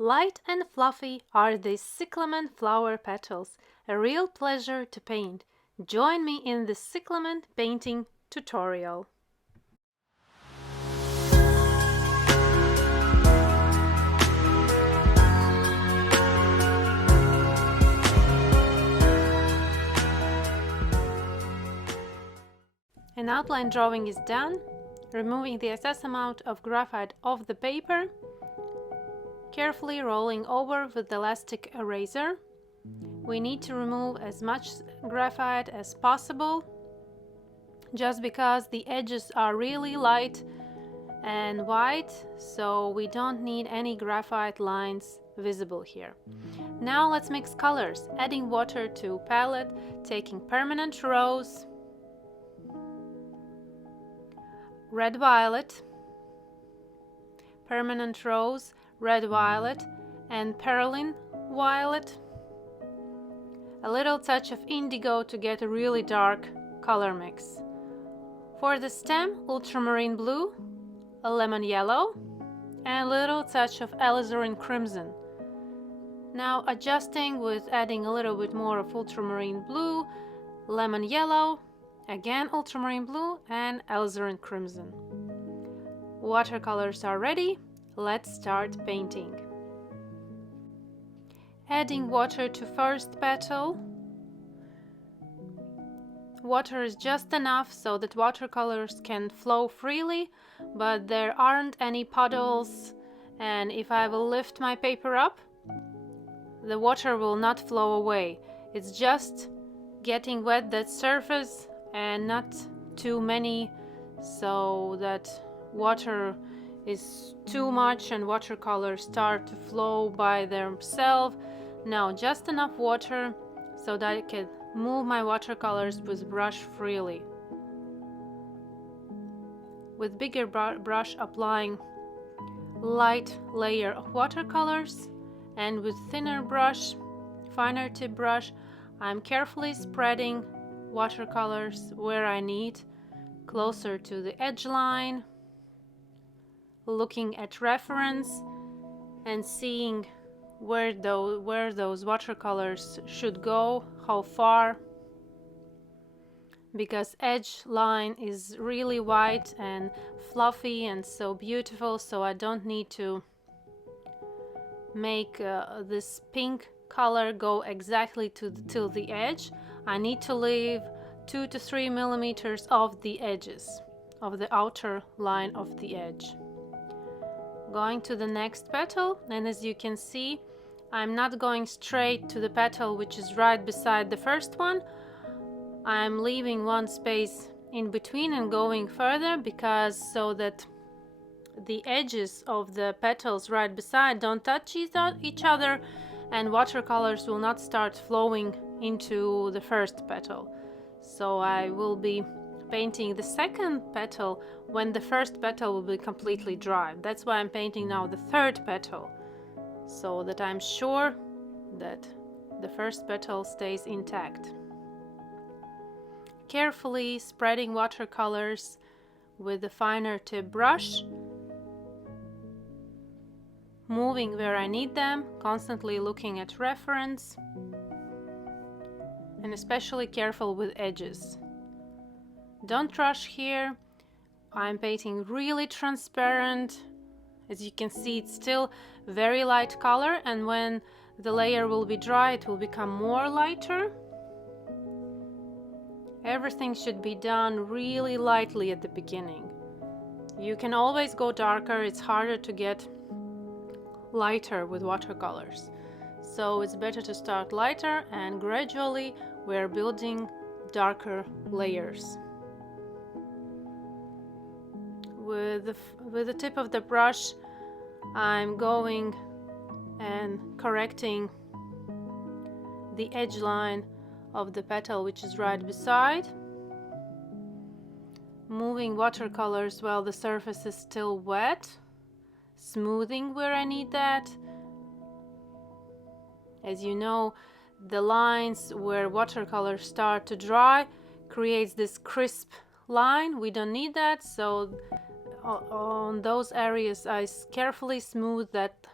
Light and fluffy are these cyclamen flower petals, a real pleasure to paint. Join me in this cyclamen painting tutorial. An outline drawing is done, removing the excess amount of graphite off the paper, carefully rolling over with the elastic eraser. We need to remove as much graphite as possible, just because the edges are really light and white, so we don't need any graphite lines visible here. Now let's mix colors, adding water to palette, taking Permanent Rose, Red Violet, Permanent Rose, Red Violet, and Perylene Violet. A little touch of Indigo to get a really dark color mix. For the stem, Ultramarine Blue, a Lemon Yellow, and a little touch of Alizarin Crimson. Now adjusting with adding a little bit more of Ultramarine Blue, Lemon Yellow, again Ultramarine Blue, and Alizarin Crimson. Watercolors are ready. Let's start painting. Adding water to first petal. Water is just enough so that watercolors can flow freely, but there aren't any puddles, and if I will lift my paper up, the water will not flow away. It's just getting wet that surface and not too many, so that water is too much and watercolors start to flow by themselves. Now just enough water so that I can move my watercolors with brush freely. With bigger brush applying light layer of watercolors, and with thinner brush, finer tip brush, I'm carefully spreading watercolors where I need, closer to the edge line, looking at reference and seeing where those watercolors should go, how far, because edge line is really white and fluffy and so beautiful, so I don't need to make this pink color go exactly till the edge. I need to leave 2 to 3 millimeters of the edges of the outer line of the edge. Going to the next petal, and as you can see, I'm not going straight to the petal which is right beside the first one. I'm leaving one space in between and going further, because so that the edges of the petals right beside don't touch each other and watercolors will not start flowing into the first petal. So I will be painting the second petal when the first petal will be completely dry. That's why I'm painting now the third petal, so that I'm sure that the first petal stays intact. Carefully spreading watercolors with the finer tip brush, moving where I need them, constantly looking at reference, and especially careful with edges. Don't rush here. I'm painting really transparent. As you can see, it's still very light color, and when the layer will be dry, it will become more lighter. Everything should be done really lightly at the beginning. You can always go darker. It's harder to get lighter with watercolors. So it's better to start lighter, and gradually we're building darker layers. With the tip of the brush, I'm going and correcting the edge line of the petal which is right beside, moving watercolors while the surface is still wet, smoothing where I need that. As you know, the lines where watercolors start to dry creates this crisp line. We don't need that, so on those areas I carefully smooth that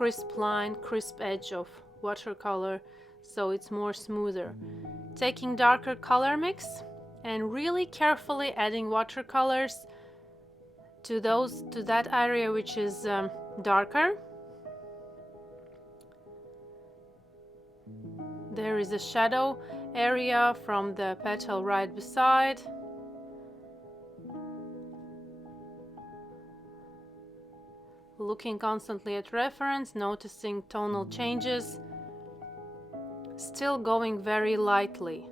crisp line, crisp edge of watercolor, so it's more smoother. Taking darker color mix and really carefully adding watercolors to that area which is darker. There is a shadow area from the petal right beside. Looking constantly at reference, noticing tonal changes, still going very lightly.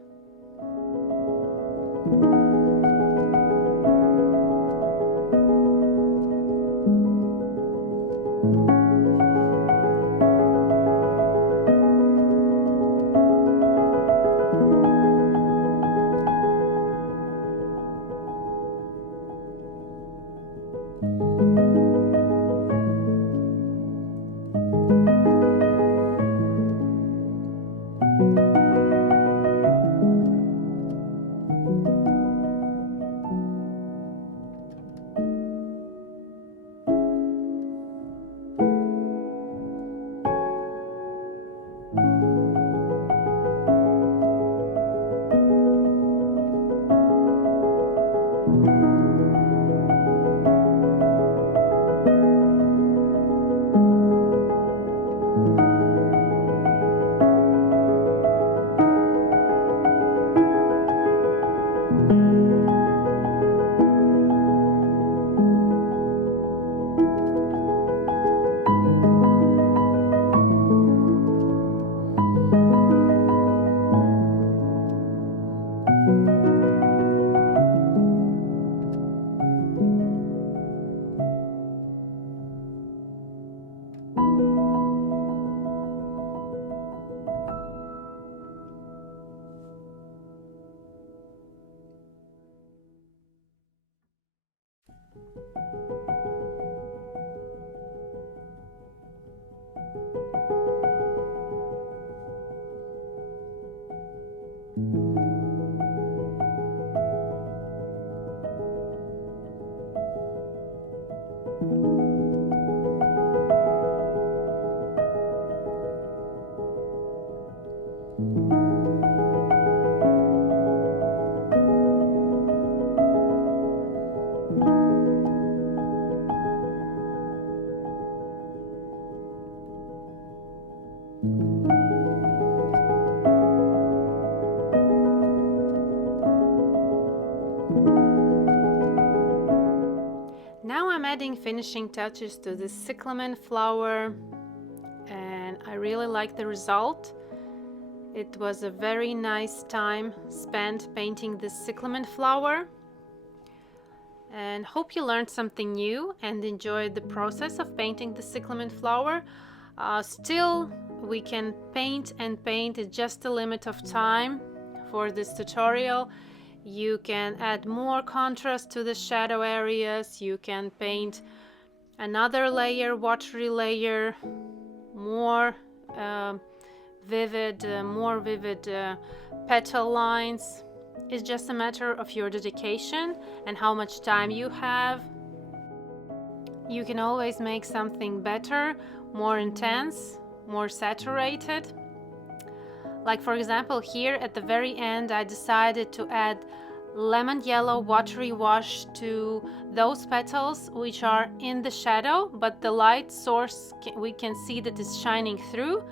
Now I'm adding finishing touches to this cyclamen flower, and I really like the result. It was a very nice time spent painting this cyclamen flower, and hope you learned something new and enjoyed the process of painting the cyclamen flower. Still, we can paint and paint. It's just a limit of time for this tutorial. You can add more contrast to the shadow areas. You can paint another layer, watery layer, more vivid petal lines. It's just a matter of your dedication and how much time you have. You can always make something better, more intense, more saturated. Like for example, here at the very end I decided to add lemon yellow watery wash to those petals which are in the shadow, but the light source we can see that is shining through,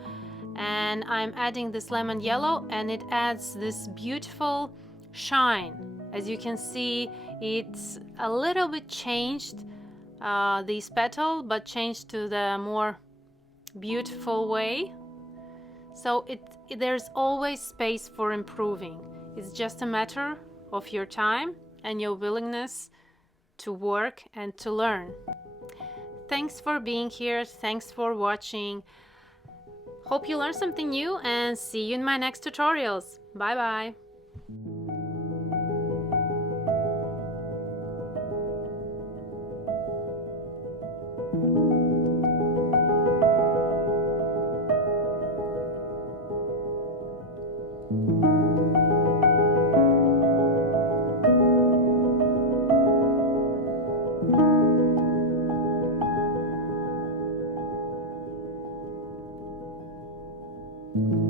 and I'm adding this lemon yellow and it adds this beautiful shine. As you can see, it's a little bit changed these petals, but changed to the more beautiful way. So there's always space for improving. It's just a matter of your time and your willingness to work and to learn. Thanks for being here. Thanks for watching. Hope you learned something new, and see you in my next tutorials. Bye bye. you.